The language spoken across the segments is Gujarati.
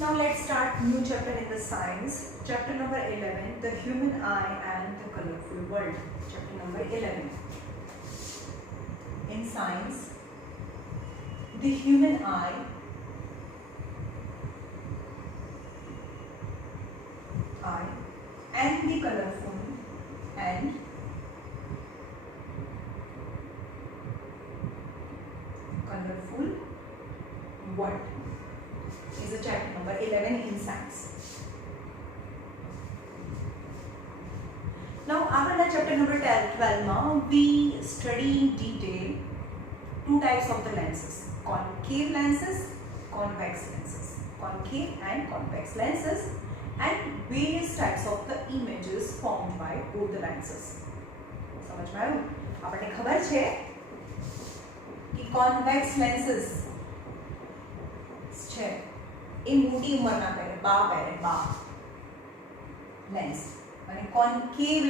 Now let's start new chapter in the science. Chapter number 11, the human eye and the colorful world. Chapter number 11. In science, the human eye and the colorful world is a chapter number 11 in science. Now after chapter number 12 now we study in detail two types of the lenses, concave lenses, convex lenses, concave and convex lenses, and various types of the images formed by both the lenses. समझ में आयो? आपने खबर छे कि convex lenses छे ए मोटी उम्रना પહેરે બા પહેરે બા લેન્સ અને concave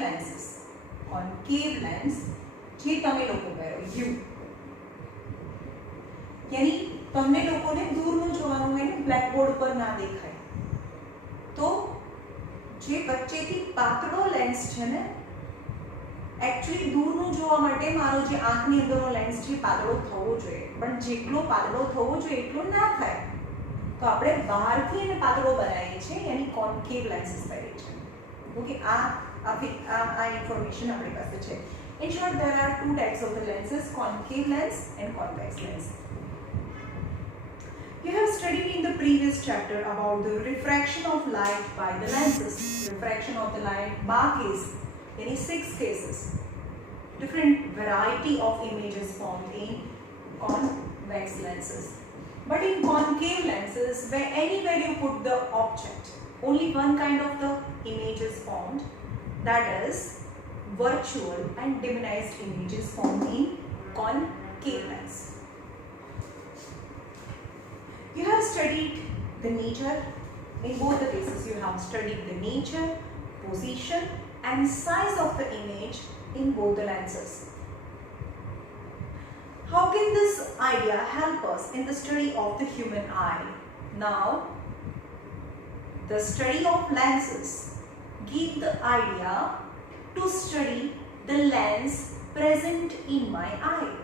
lenses જે તમે લોકો પહેરો યુ यानी તમને લોકોને દૂરનું જોવાનું હોય ને બ્લેક બોર્ડ પર ના દેખાય તો જે વચ્ચેથી પાતળો લેન્સ છે ને एक्चुअली दूरનું જોવા માટે મારો જે આંખની અંદરનો લેન્સ છે પાતળો થવો જોઈએ પણ જેટલો પાતળો થવો જોઈએ એટલો ના થાય તો આપણે બહારથી એને પાતળો બનાવીએ છીએ यानी કોન્કેવ લેન્સીસ પહેરીએ છીએ ઓકે આ ઇન્ફોર્મેશન આપણી પાસે છે in short there are two types of the lenses, concave lens and convex lens. You have studied in the previous chapter about the refraction of light by the lenses. Refraction of the light by case, any 6 cases. Different variety of images formed in convex lenses. But in concave lenses, anywhere you put the object, only one kind of the image is formed, that is virtual and diminished images formed in concave lens. You have studied the nature, in both the cases you have studied the nature, position and size of the image in both the lenses. How can this idea help us in the study of the human eye? Now, the study of lenses give the idea to study the lens present in my eye.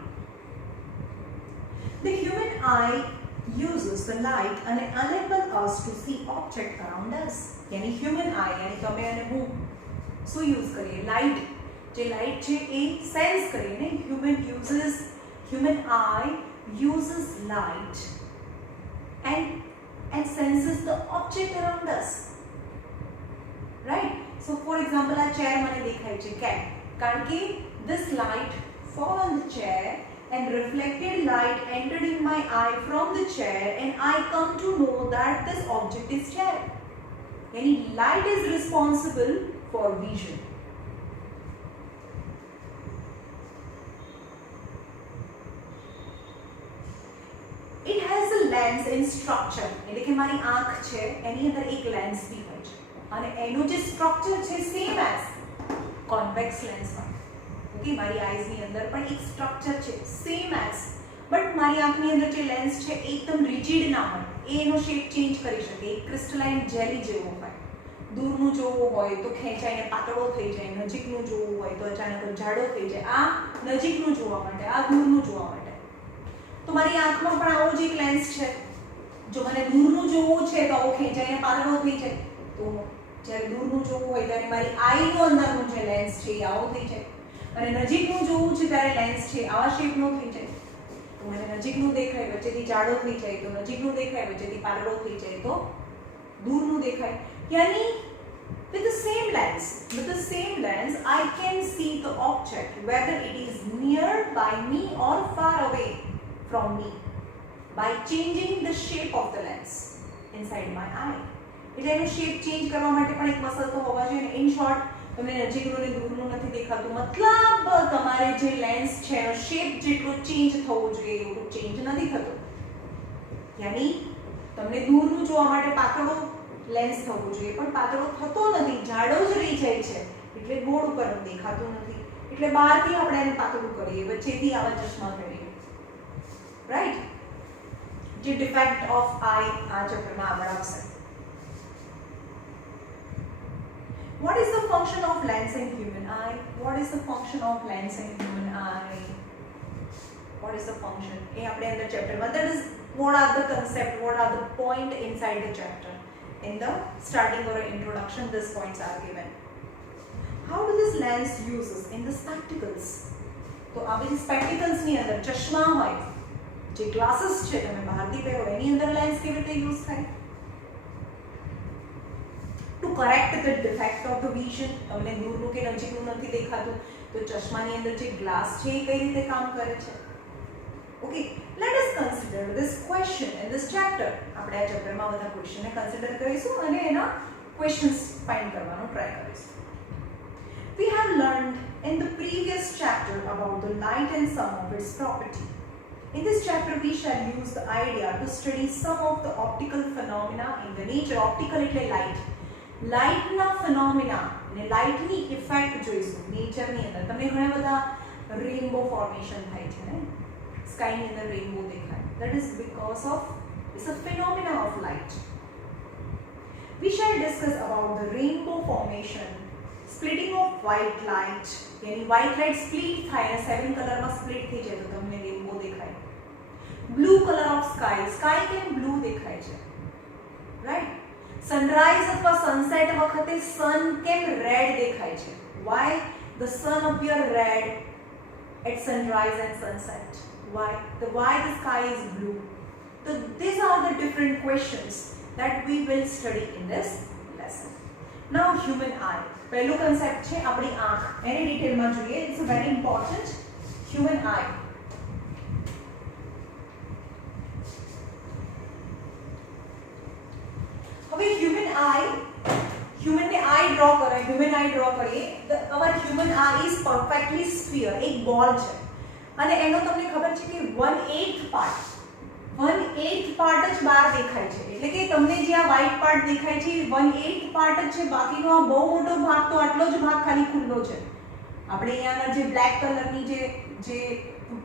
The human eye uses the light and enable us to see object around us. यानी human eye यानी તમે અને હું શું यूज કરીએ લાઈટ જે લાઈટ છે એ સેન્સ કરીએ ને human eye uses light and senses the object around us, right? So for example a chair મને દેખાય છે કેમ કારણ કે this light fall on the chair and reflected light entered in my eye from the chair and I come to know that this object is chair. Yani light is responsible for vision. It has a lens in structure. એટલે કે મારી આંખ છે એની અંદર એક લેન્સ બી હોય છે અને એનો જે સ્ટ્રક્ચર છે સેમ એઝ કોન્વેક્સ લેન્સ માં ઓકે મારી આઈઝ ની અંદર પણ એક સ્ટ્રક્ચર છે સેમ એઝ બટ મારી આંખની અંદર જે લેન્સ છે એકદમ રિજિડ ના હોય એનો શેપ ચેન્જ કરી શકે એક ક્રિસ્ટલાઇન જેલી જેવો હોય દૂરનું જોવું હોય તો ખેંચાઈને પાતળો થઈ જાય નજીકનું જોવું હોય તો અચાનક જાડો થઈ જાય આ નજીકનું જોવા માટે આ દૂરનું જોવા માટે તો મારી આંખમાં પણ આવો જ એક લેન્સ છે જો મને દૂરનું જોવું છે તો આવો ખેંચાઈને પાતળો થઈ જાય તો જ્યારે દૂરનું જોવું હોય ત્યારે મારી આઈનો અંદરનો જે લેન્સ છે એ આવો થઈ જાય અને નજીકનું જોવું છે ત્યારે લેન્સ છે આવા શેપનો થઈ જાય તો મને નજીકનું દેખાય વચ્ચેથી જાડો થઈ જાય તો નજીકનું દેખાય વચ્ચેથી પાતળો થઈ જાય તો દૂરનું દેખાય यानी with the same lens I can see the object whether it is near by me or far away from me by changing the shape of the lens inside my eye. એટલે એનો શેપ ચેન્જ કરવા માટે પણ એક મસલ તો હોવા જોઈએ ને ઇન શોર્ટ તમને નજીકનું ને દૂરનું નથી દેખાતું મતલબ તમારે જે લેન્સ છે એનો શેપ જેટલો ચેન્જ થવો જોઈએ એવું ચેન્જ નથી થતો यानी તમને દૂરનું જોવા માટે પાતળો લેન્સ થવો જોઈએ પણ પાતળો થતો નથી જાડો જ રહી જાય છે એટલે ગોળ ઉપરનું દેખાતું નથી એટલે બહારથી આપણે એને પાતળું કરીએ વચ્ચેથી આવા ચશ્મા પહેરીએ રાઈટ જે ડિફેક્ટ ઓફ આઈ આ ચેપ્ટરમાં આગળ આવશે What is the function of lens in human eye? What is the function of lens in human eye? What is the function? એ આપણે અંદર ચેપ્ટરમાં that is what are the concept, what are the point inside the chapter. In the starting or introduction, these points are given. How do this lens uses in the spectacles? તો આ બધી spectacles ની અંદર ચશ્મા હોય, જે ગ્લાસીસ છે તમે બહારથી પહેરો એની અંદર લેન્સ કેવી રીતે યુઝ થાય? To correct the defect of the vision. તમને દૂરનું કે નજીકનું નથી દેખાતું તો ચશ્માની અંદર જે ગ્લાસ છે એ કઈ રીતે કામ કરે છે? Okay, let us consider this question in this chapter. આપણે આ ચેપ્ટરમાં બધા ક્વેશ્ચનને કન્સિડર કરીશું અને એના ક્વેશ્ચન્સ ફાઇન્ડ કરવાનો ટ્રાય કરીશું. We have learned in the previous chapter about the light and some of its property. In this chapter we shall use the idea to study some of the optical phenomena in the nature. Optical એટલે light. લાઇટના ફિનોમિના અને લાઇટની ઇફેક્ટ જોઈશું નેચરની અંદર. તમને ઘણા બધા રેનબો ફોર્મેશન થાય છે ને, સ્કાયની અંદર રેનબો દેખાય. That is because of it's a phenomena of light. We shall discuss about the rainbow formation, splitting of white light. यानी white light split થાય અને 7 કલરમાં સ્પ્લિટ થઈ જાય તો તમને રેનબો દેખાય. Blue color of sky, sky કેમ બ્લુ દેખાય છે, રાઈટ? સનરાઈઝ અથવા સનસેટ વખતે સન કેમ રેડ દેખાય છે? Why the sun appear red at sunrise and sunset? Why the sky is blue? So these are the different questions that we will study in this lesson. Now human eye. પહેલું concept છે આપણી આંખ. એની ડિટેલમાં જોઈએ. It's very important. Human eye. હવે human eye draw કરે, human eye draw કરીએ. our human eye is perfectly sphere, એક બોલ છે અને એનો તમને ખબર છે કે 1/8 પાર્ટ જ બહાર દેખાય છે. એટલે કે તમને જે આ વ્હાઇટ પાર્ટ દેખાય છે 1/8 પાર્ટ જ છે, બાકીનો આ બહુ મોટો ભાગ તો આટલો જ ભાગ ખાલી ખુલ્લો છે. આપણે અહીંયાના જે બ્લેક કલરની જે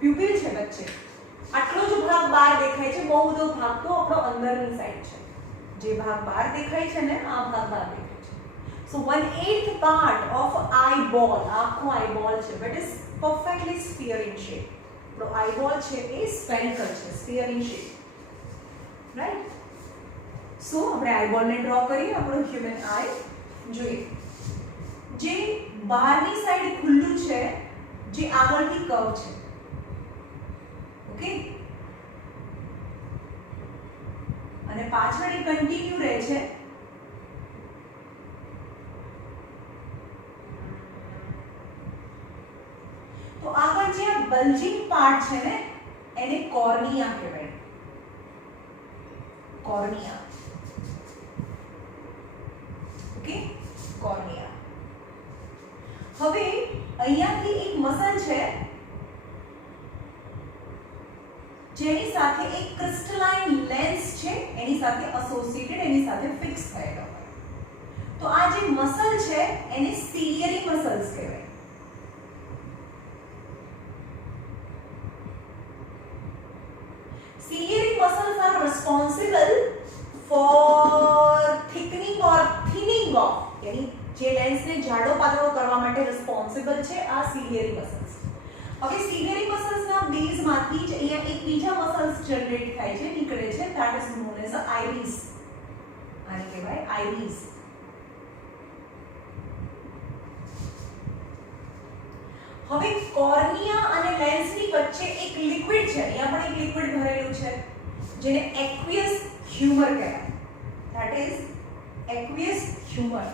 પ્યુપિલ છે વચ્ચે આટલો જ ભાગ બહાર દેખાય છે, બહુ બધો ભાગ તો આપણો અંદરની સાઈડ છે. જે ભાગ બહાર દેખાય છે ને આ ભાગ બહાર દેખાય છે. So 1/8 part of eyeball, આખો eyeball છે, but is perfectly sphere in shape. તો eyeball છે એ spherical છે, sphere in shape, right? So આપણે eyeball ને ડ્રો કરીએ. આપણો human eye જોઈએ. જે બહારની સાઈડ ખુલ્લું છે, જે આગળથી કર્વ છે, ઓકે, અને પાછળ એ કન્ટિન્યુ રહે છે. તો આગળ જે બલ્જિંગ પાર્ટ છે ને એને કોર્નિયા કહેવાય. Cornea, okay, cornea. હવે અહીંયાથી એક મસલ છે જેની સાથે એક ક્રિસ્ટલાઇન લેન્સ છે એની સાથે એસોસિએટેડ, એની સાથે ફિક્સ થયેલો હોય. તો આ જે મસલ છે એને સિલિયરી મસલ્સ કહેવાય. Ciliary muscles are responsible for thickening or thinning of, यानी જે લેન્સ ને જાડો પાતળો કરવા માટે રિસ્પોન્સિબલ છે આ સિલિયરી મસલ્સ. હવે સિલિયરી મસલ્સ ના બેઝ માંથી જ અહીંયા એક બીજા મસલ્સ જનરેટ થાય છે, નીકળે છે, that is known as the iris. આને કહેવાય iris. હવે કોર્નિયા અને લેન્સની વચ્ચે એક લિક્વિડ છે, અહીંયા પણ એક લિક્વિડ ભરેલું છે જેને એક્વિયસ હ્યુમર કહેવાય. That is aqueous humour.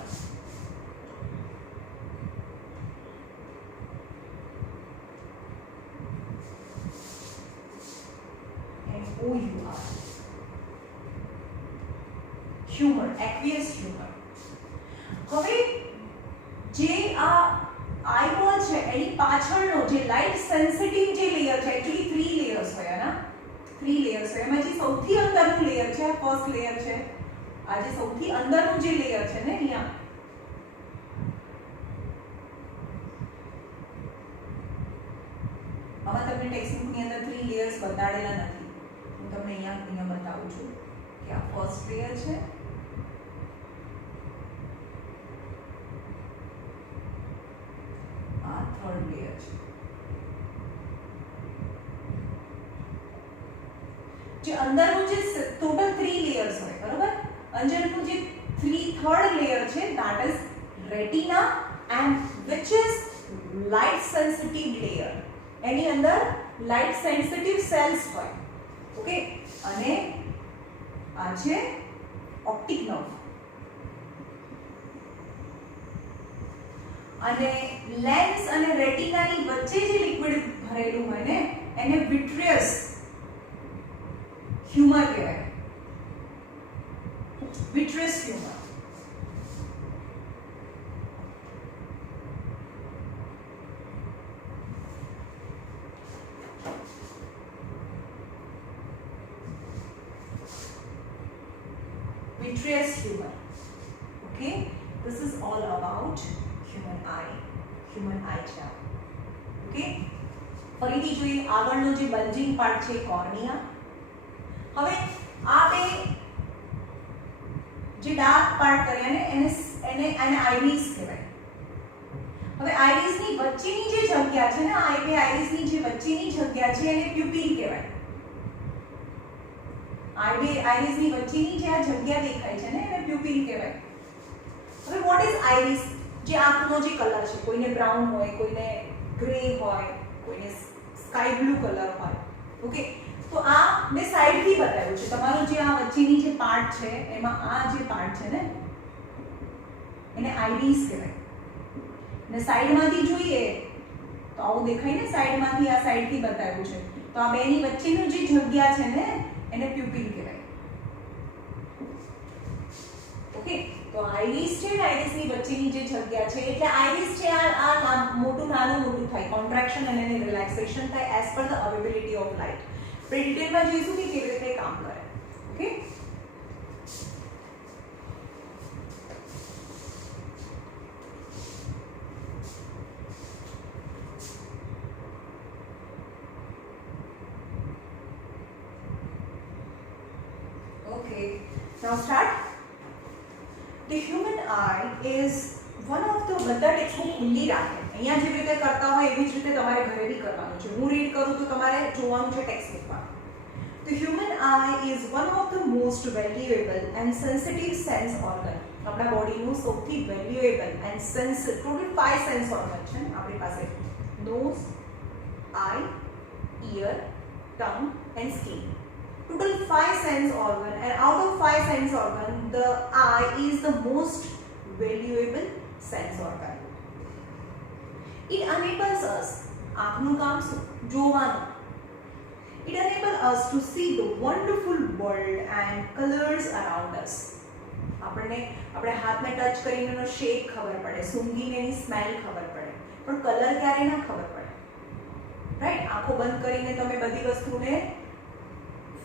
OUR humour, aqueous humour. હવે જે આ આઈબોલ છે એની પાછળનો જે લાઇટ સેન્સિટિવ જે લેયર છે, એક્ચ્યુઅલી 3 લેયર્સ હોય ના, 3 લેયર્સ હોય. એમાં જે સૌથી અંદરનું લેયર છે આ ફર્સ્ટ લેયર છે. આ જે સૌથી અંદરનું જે લેયર છે ને અહીંયા, આમાં તમને ટેક્સ્ટ બુકની અંદર 3 લેયર્સ બતાડેલા નથી. હું તમને અહીંયા બતાવું છું કે આ ફર્સ્ટ લેયર છે, આ થર્ડ લેયર છે. જે અંદરનું જે ટોટલ 3 લેયર્સ હોય, બરોબર, અંદરનું જે થર્ડ લેયર છે that is retina and which is light sensitive layer. એની અંદર light sensitive cells હોય. ઓકે, અને આ છે ઓપ્ટિક નર્વ. અને લેન્સ અને રેટિનાની વચ્ચે જે લિક્વિડ ભરેલું હોય ને એને વિટ્રિયસ હ્યુમર કહેવાય. વિટ્રિયસ humour. Vitreous humor. Okay, this is all about human eye. Human eye છે. Okay, ફરીથી જોઈએ આગળનો જે બલ્જિંગ પાર્ટ છે કોર્નિયા. હવે આ બે જે ડાર્ક પાર્ટ કર્યા ને એને આઈરિસ કહેવાય. હવે આઈરિસની વચ્ચેની જે જગ્યા છે ને આ બે આઈરિસની જે વચ્ચેની જગ્યા છે એને પ્યુપિલ કહેવાય. આઈરિસની વચ્ચેની જે આ જગ્યા દેખાય છે ને એને પ્યુપિલ કહેવાય. હવે વોટ ઇઝ આઈરિસ? જે આંખનો જે કલર છે, કોઈને બ્રાઉન હોય, કોઈને ગ્રે હોય, કોઈને સ્કાય બ્લુ કલર હોય. ઓકે, તો આ મેં સાઈડથી બતાવ્યું છે. તમારો જે આ વચ્ચેની જે પાર્ટ છે એમાં આ જે પાર્ટ છે ને એને આઈરિસ કહેવાય. અને સાઈડમાંથી જોઈએ તો આવું દેખાય ને, સાઈડમાંથી આ સાઈડથી બતાવ્યું છે. તો આ બેની વચ્ચેનું જે જગ્યા છે ને એને પ્યુપિલ કહેવાય. ઓકે, તો આઈરિસ છે ને, આઈરિસની વચ્ચેની જે જગ્યા છે એટલે આઈરિસ છે આ મોટું નાનું મોટું થાય, કોન્ટ્રેક્શન અને રિલેક્સેશન થાય as per the availability of light. આપણે ડિટેલમાં જોઈશું કે કેવી રીતે કામ કરે. Okay, now start. The human eye is one of the બધા ટેક્સ્ટબુક ખુલ્લી રાખે. અહીંયા જેવી રીતે કરતા હોય એવી જ રીતે તમારે ઘરે બી કરવાનું છે. હું રીડ કરું તો તમારે જોવાનું છે ટેક્સ્ટબુકમાં. The human eye is one of the most valuable and sensitive sense organ. આપણા બોડીનું સૌથી valuable and sensitive, total 5 sense organ છે આપણી પાસે. Nose, eye, ear, tongue and skin. Total 5 sense organ, and out of 5 sense organ the eye is the most valuable sense organ. It enables us, આંખનું કામ શું? જોવાનું. It enables us to see the wonderful world and colors around us. આપણે હાથને ટચ કરીને એનો શેપ ખબર પડે, સૂંઘીને એની સ્મેલ ખબર પડે, પણ કલર ક્યારે ના ખબર પડે. રાઈટ, આંખો બંધ કરીને તમે બધી વસ્તુને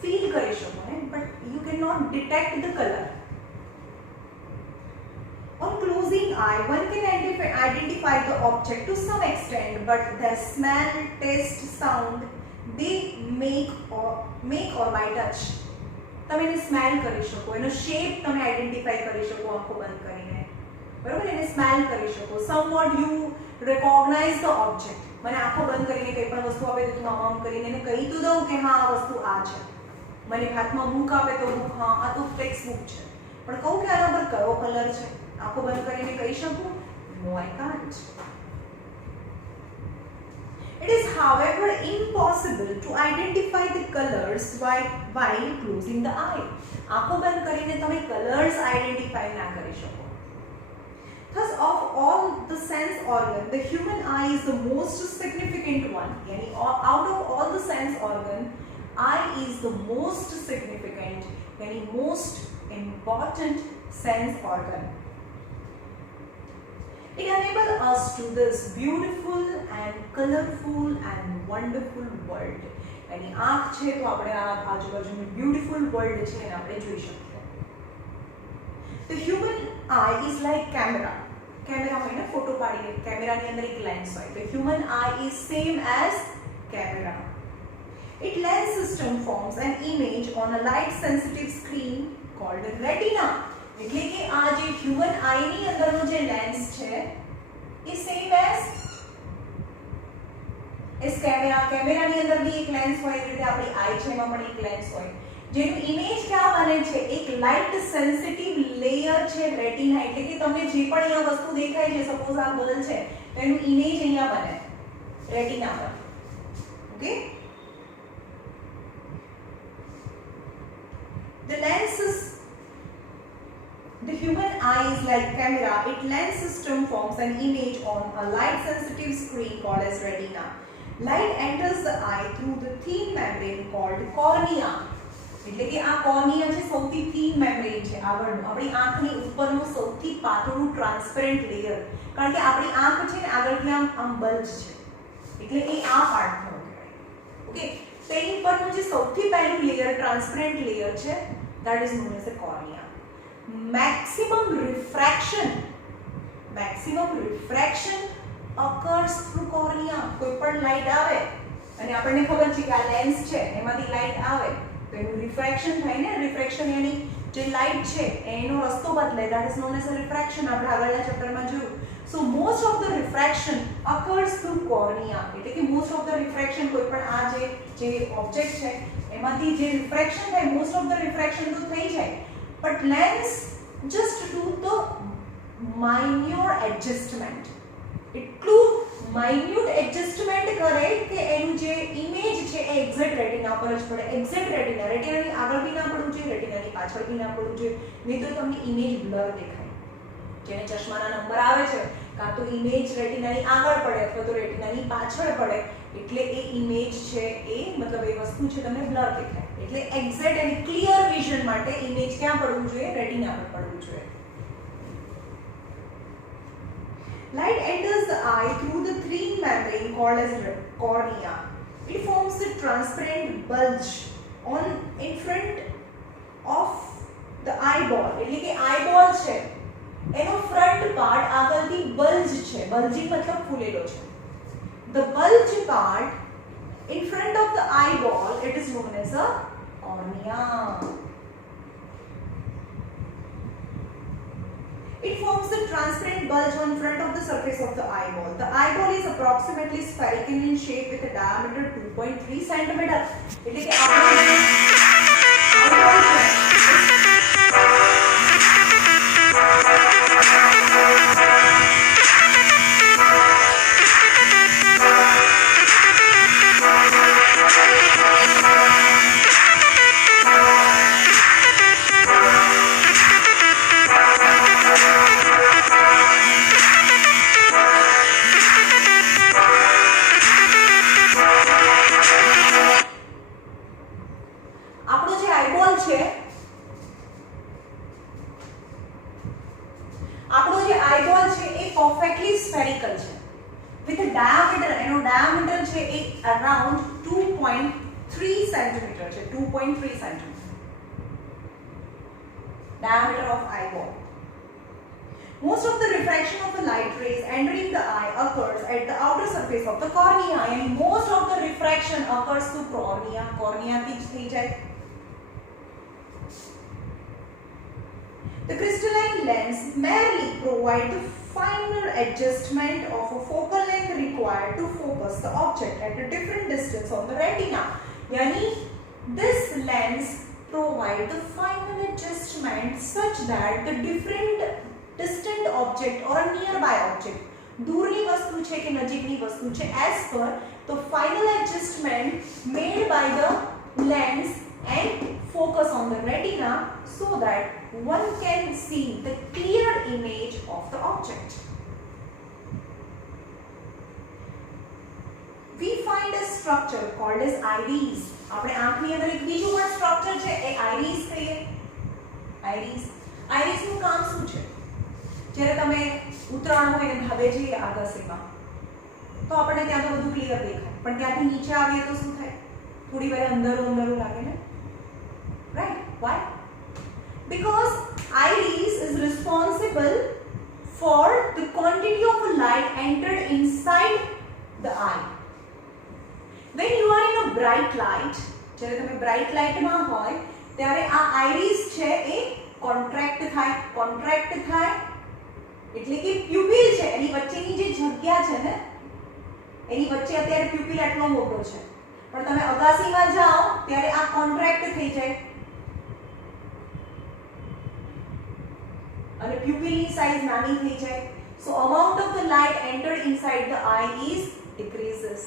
feel કરી શકો ને, but you cannot detect the color. On closing eye, one can identify the object to some extent, but their smell, taste, sound, they make or by touch. તમે એને સ્મેલ કરી શકો, એનો શેપ તમે આઈડેન્ટિફાઈ કરી શકો આંખો બંધ કરીને, બરાબર, એને સ્મેલ કરી શકો. somewhat you recognize the object. મને આંખો બંધ કરીને કંઈ પણ વસ્તુ આપે તો હું આમ કરીને એને કહી તો દઉં કે હા આ વસ્તુ આ છે. મને હાથમાં બુક આપે તો હું હા આ તો ટેક્સ્ટ બુક છે, પણ કહું કે આના પર કયો કલર છે આંખો બંધ કરીને કહી શકું? No, I can't. It is however impossible to identify the colors while closing the eye. આંખો બંધ કરીને તમે કલર્સ આઈડેન્ટિફાઈ ના કરી શકો. Thus, of all the sense organ, the human eye is the most significant one. Yani out of all the sense organ, eye is the most significant, yani most important sense organ. It enables us to this beautiful and colorful and wonderful world. yani આંખ છે તો આપણે આ આજુબાજુનું beautiful world છે એને આપણે જોઈ શકીએ. The human eye is like camera. Camera હોય ને, ફોટો પાડીએ, કેમેરાની અંદર એક લેન્સ હોય. The human eye is same as camera. Its lens system forms an image on a light sensitive screen called retina. એટલે કે આ જે હ્યુમન આઈની અંદરનો જે લેન્સ છે એ સેમ એઝ इस કેમેરાની અંદર બી એક લેન્સ હોય, એ રીતે આપણી આઈ છે એમાં પણ એક લેન્સ હોય, જેનું ઇમેજ ક્યાં બને છે? એક લાઇટ સેન્સિટિવ લેયર છે રેટિના, એટલે કે તમને જે પણ અહીંયા વસ્તુ દેખાય છે, સપોઝ આ બલ છે, તો એનું ઇમેજ અહીંયા બને રેટિના પર. Okay, the human eye is like camera. Its lens system forms an image on a light sensitive screen called as retina. Light enters the eye through the thin membrane called cornea. એટલે કે આ કોર્નિયા છે સૌથી થીન મેમ્બ્રેન છે આગળનું, આપણી આંખની ઉપરનું સૌથી પાતળું ટ્રાન્સપેરન્ટ લેયર, કારણ કે આપણી આંખ છે ને આગળથી આમ બલ્જ છે, એટલે એ આ પાર્ટ થયો કહેવાય. ઓકે, તેની ઉપરનું જે સૌથી પહેલું લેયર ટ્રાન્સપેરન્ટ લેયર છે, that is known as the cornea. Maximum refraction occurs through cornea. કોઈ પણ લાઈટ આવે અને આપણને ખબર છે કે આ લેન્સ છે એમાંથી લાઈટ આવે તો એનું રિફ્રેક્શન થાય ને, રિફ્રેક્શન यानी જે લાઈટ છે એનો રસ્તો બદલે, that is known as a refraction. આપણે આગળના ચેપ્ટરમાં જોયું. So most of the refraction occurs through cornea. એટલે કે most of the refraction કોઈ પણ આ જે ઓબ્જેક્ટ છે એમાંથી જે રિફ્રેક્શન થાય, most of the refraction તો થઈ જાય, but lens just do the minor adjustment. એટલું માઇન્યુટ એડજસ્ટમેન્ટ કરે કે એનું જે ઇમેજ છે એ એક્ઝેક્ટ રેટિના પર જ પડે. એક્ઝેક્ટ રેટિનાની આગળ બી ના પડવું જોઈએ, રેટિનાની પાછળ બી ના પડવું જોઈએ, નહીં તો તમને ઇમેજ બ્લર દેખાય. જેને ચશ્માના નંબર આવે છે કાં તો ઇમેજ રેટિનાની આગળ પડે અથવા તો રેટિનાની પાછળ પડે, એટલે એ ઇમેજ છે એ મતલબ એ વસ્તુ છે તમને બ્લર દેખાય. એટલે એક્ઝેક્ટ અને ક્લિયર વિઝન માટે ઇમેજ ક્યાં પડવું જોઈએ? રેટિના પર પડવું જોઈએ. Light enters the eye through the thin membrane called as cornea. It forms a transparent bulge in front of the eyeball. એટલે કે eyeball છે એનો front part આગળથી bulge છે, bulging મતલબ ફૂલેલો છે. The bulge part in front of the eyeball, it is known as a cornea. It forms a transparent bulge on front of the surface of the eyeball. The eyeball is approximately spherical in shape with a diameter 2.3 cm. એટલે કે perfectly spherical છે with a diameter, એનો diameter છે એ around 2.3 cm છે, 2.3 cm diameter of eyeball. Most of the refraction of the light rays entering the eye occurs at the outer surface of the cornea, and most of the refraction occurs through cornea. cornea થી જ થઈ જાય. The crystalline lens merely provide the final adjustment of a focal length required to focus the object at a different distance on the retina. Yani this lens provide the final adjustment such that the different distant object or a nearby object, दूरनी वस्तु છે કે નજીકની વસ્તુ છે, as per the final adjustment made by the lens and focus on the retina so that one can see the clear image of the object. We find a structure called as iris. આપણે આંખની અંદર એક બીજું પણ સ્ટ્રક્ચર છે એ iris કહીએ. iris નું કામ શું છે? જ્યારે તમે ઉતરાણ હોય ને ધાબે જઈએ આકાશમાં તો આપણને ત્યાં તો બધું ક્લિયર દેખાય, પણ ત્યાંથી નીચે આવીએ તો શું થાય? થોડી વાર અંધારું લાગે ને, right? Why? Because iris is responsible for the quantity of light entered inside the eye. When you are in a bright light, જ્યારે તમે bright light માં હોય ત્યારે આ iris છે એ contract થાય એટલે કે pupil છે એની વચ્ચેની જે જગ્યા છે ને એની વચ્ચે અત્યારે પ્યુપિલ આટલો મોટો છે, પણ તમે અગાસીમાં જાઓ ત્યારે આ કોન્ટ્રેક્ટ થઈ જાય અને પ્યુપિલની સાઈઝ નાની થઈ જાય. સો amount of the light entered inside the eye is decreases.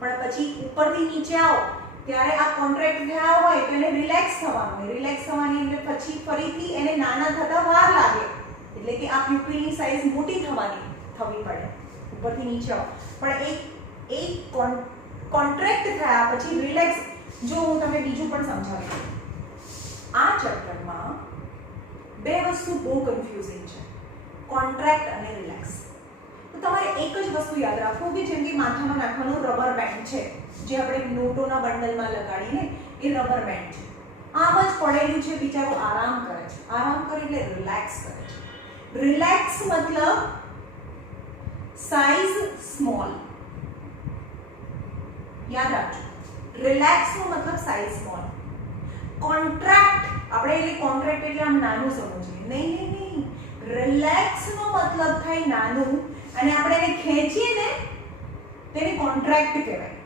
પણ પછી ઉપરથી નીચે આવો ત્યારે આ કોન્ટ્રેક્ટ થયા હોય તો એને રિલેક્સ થવાનું હોય. રિલેક્સ થવાની એટલે પછી ફરીથી એને નાના થતા વાર લાગે, એટલે કે આ પ્યુપિલની સાઈઝ મોટી થવી પડે ઉપરથી નીચે આવો. પણ એક કોન્ટ્રેક્ટ થયા પછી રિલેક્સ. જો હું તમને બીજું પણ સમજાવી દઉં. આ ચેપ્ટરમાં બે વસ્તુ બહુ કન્ફ્યુઝિંગ છે, કોન્ટ્રેક્ટ અને રિલેક્સ. તો તમારે એક જ વસ્તુ યાદ રાખવું કે જેમ કે માથામાં નાખવાનું રબર બેન્ડ છે, જે આપણે નોટોના બંડલમાં લગાડીને એ રબર બેન્ડ છે, આમ જ પડેલું છે, બિચારો આરામ કરે છે. આરામ કરે એટલે રિલેક્સ કરે છે. રિલેક્સ મતલબ સાઈઝ સ્મોલ, યાદ રાખજો. રિલેક્સ નો મતલબ સાઈઝ સ્મોલ. કોન્ટ્રાક્ટ આપણે એટલે કોન્ટ્રાક્ટ એટલે આમ નાનું સમજીએ, નહીં. રિલેક્સ નો મતલબ થાય નાનું, અને આપણે એને ખેંચીએ ને તેને કોન્ટ્રાક્ટ કહેવાય.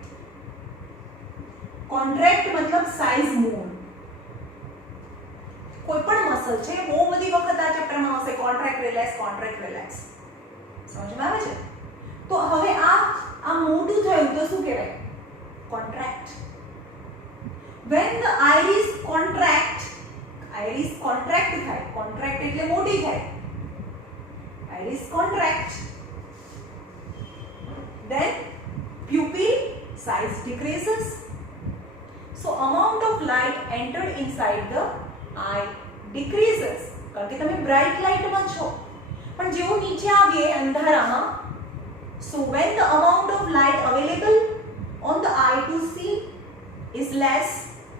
કોન્ટ્રાક્ટ મતલબ સાઈઝ મૂવ. કોઈ પણ મસલ છે, બહુ બધી વખત આ ચેપ્ટરમાં આવશે કોન્ટ્રાક્ટ રિલેક્સ. સમજમાં આવે છે? તો હવે આ મોટું થયું તો શું કહેવાય? Contract. when the iris contract થાય, કોન્ટ્રાક્ટ એટલે મોટી થાય, iris contract, then pupil size decreases. So amount of light entered inside the eye decreases. કારણ કે તમે બ્રાઇટ લાઇટમાં છો, પણ જેવું નીચે આવીએ અંધારામાં, so when the amount of light available on the eye to see is less,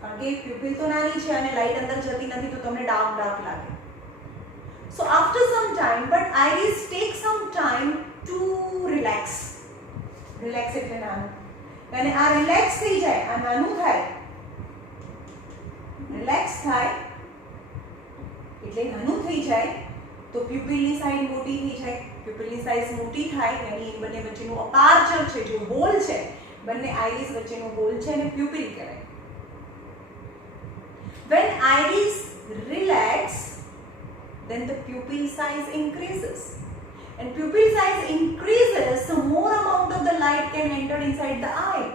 કારણ કે પ્યુપિલ તો નાની છે અને લાઇટ અંદર જતી નથી તો તમને ડાર્ક લાગે. So after some time, but iris takes some time to relax. Relax એટલે નાનું, અને આ રિલેક્સ થઈ જાય, આ નાનું થાય, રિલેક્સ થાય એટલે નાનું થઈ જાય તો પ્યુપિલની સાઈઝ મોટી થઈ જાય. પ્યુપિલની સાઈઝ મોટી થાય એની બંને વચ્ચેનું અપાર્ચર છે, જે હોલ છે, બંને આઈરિસ વચ્ચેનો હોલ છે અને પ્યુપિલ કહેવાય. When iris relax, then the pupil size increases. And pupil size increases, so more amount of the light can enter inside the eye.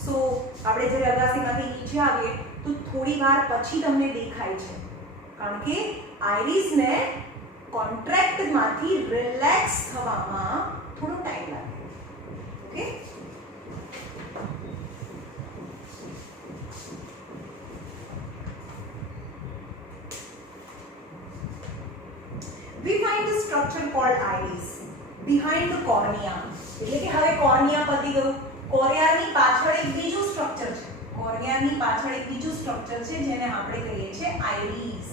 So આપણે જ્યારે અગાસીમાંથી નીચે આવીએ તો થોડી વાર પછી તમને દેખાય છે, કારણ કે આઈરિસને કોન્ટ્રાક્ટમાંથી રિલેક્સ થવામાં થોડો ટાઈમ લાગે. Okay, we find the structure called iris behind the cornea. એટલે કે હવે કોર્નિયા પતી ગયું, કોર્નિયાની પાછળ એક બીજું સ્ટ્રક્ચર છે, કોર્નિયાની પાછળ એક બીજું સ્ટ્રક્ચર છે જેને આપણે કહીએ છીએ આઈરિસ.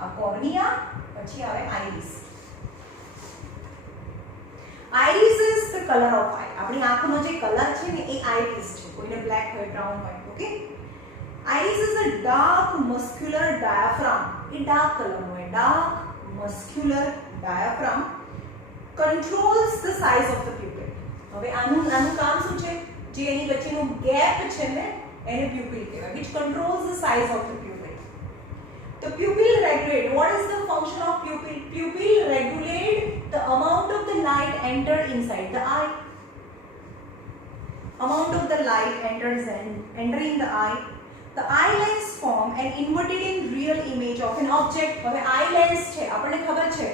આ કોર્નિયા પછી આવે iris. Iris is the colour of eye. આપણી આંખનો જે કલર છે ને એ આઈરિસ છે, કોઈને બ્લેક હોય, બ્રાઉન હોય. Okay, iris is a dark muscular diaphragm. ये dark color है, dark muscular diaphragm controls the size of the pupil. હવે આનું કામ શું છે? જે એની વચ્ચેનો ગેપ છે ને એને pupil કહેવાય, which controls the size of the pupil. The pupil regulate. What is the function of pupil? Pupil regulate the amount of the light entered inside the eye. Amount of the light entering the eye. The eye lens form an inverted in real image of an object. હવે eye lens છે, આપણને ખબર છે,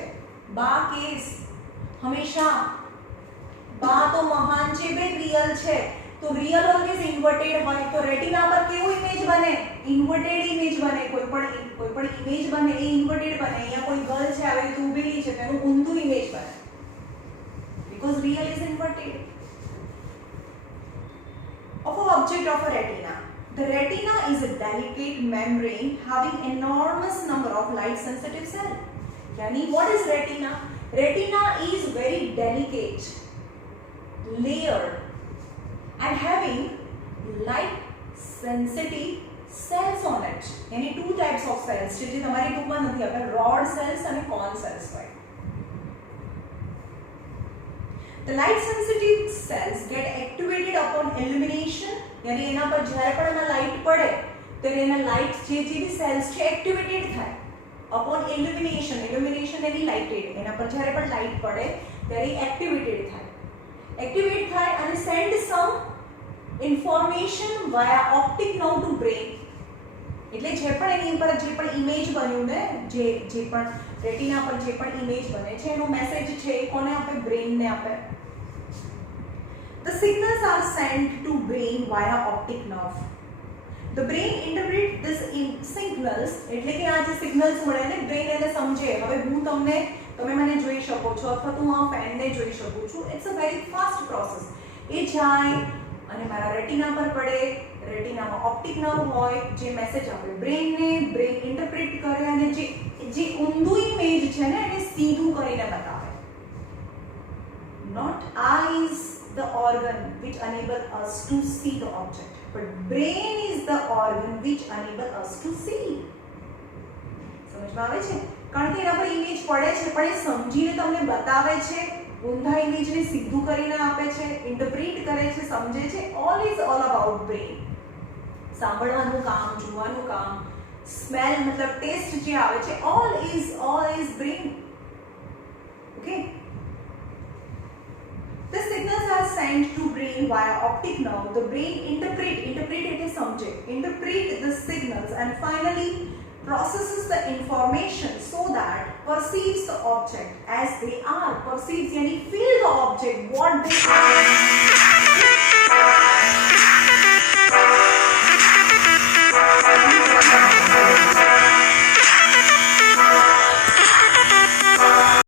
બા કેસ હંમેશા બા તો મહાન છે બે રિયલ છે, તો રિયલ ઓલવેઝ ઇન્વર્ટેડ હોય, તો રેટિના પર કેવું ઇમેજ બને? ઇન્વર્ટેડ ઇમેજ બને. કોઈ પણ ઇમેજ બને એ ઇન્વર્ટેડ બને. અહીંયા કોઈ ગર્લ છે આવી રીતે ઊભેલી છે તેનું ઊંધું ઇમેજ બને, because real is inverted of an object of a retina. The retina is a delicate membrane having enormous number of light sensitive cells. Yani what is retina? Retina is very delicate, layered and having light sensitive cells on it. Yani two types of cells છે જે તમારી બુકમાં નથી, આપણે rod cells અને cone cells હોય. The light sensitive cells get activated upon illumination, यानी એના પર જ્યારે પણ એમાં લાઇટ પડે ત્યારે એના લાઇટ જે જે બી સેલ્સ છે એક્ટિવેટેડ થાય upon illumination. illumination એની લાઇટેડ, એના પર જ્યારે પણ લાઇટ પડે ત્યારે એક્ટિવેટેડ થાય અને send some information via optic nerve to brain. એટલે જે પણ એની ઉપર જે પણ ઇમેજ બન્યું ને જે પણ રેટિના પર જે પણ ઇમેજ બને છે એનો મેસેજ છે એ કોને આપે? બ્રેન ને આપે. The signals are sent to brain via optic nerve. The brain interprets this signals, એટલે કે આ જે સિગ્નલ્સ મળે ને બ્રેન એને સમજે. હવે હું તમે મને જોઈ શકો છો અથવા તો હું આ ફેનને જોઈ શકું છું. It's a very fast process. એ જાય અને મારા રેટિના પર પડે, રેટિનામાં ઓપ્ટિક નર્વ હોય જે મેસેજ આપે બ્રેનને, બ્રેન ઇન્ટરપ્રેટ કરે અને જે ઊંધું ઇમેજ છે ને એને સીધું કરીને બતાવે. Not eyes the organ which enable us to see the object, but brain is the organ which enable us to see. સમજમાં આવે છે? કારણ કે એના પર ઇમેજ પડે છે પણ એ સમજીને તમને બતાવે છે, ઊંધા ઇમેજને સીધું કરીને આપે છે, ઇન્ટરપ્રીટ કરે છે, સમજે છે. All is all about brain. સાંભળવાનું કામ, જોવાનું કામ, સ્મેલ મતલબ ટેસ્ટ જે આવે છે, all is brain. Okay. The signals are sent to brain via optic nerve. The brain interpret એટલે સમજે, interpret the signals and finally processes the information so that perceives the object as they are. Perceives यानी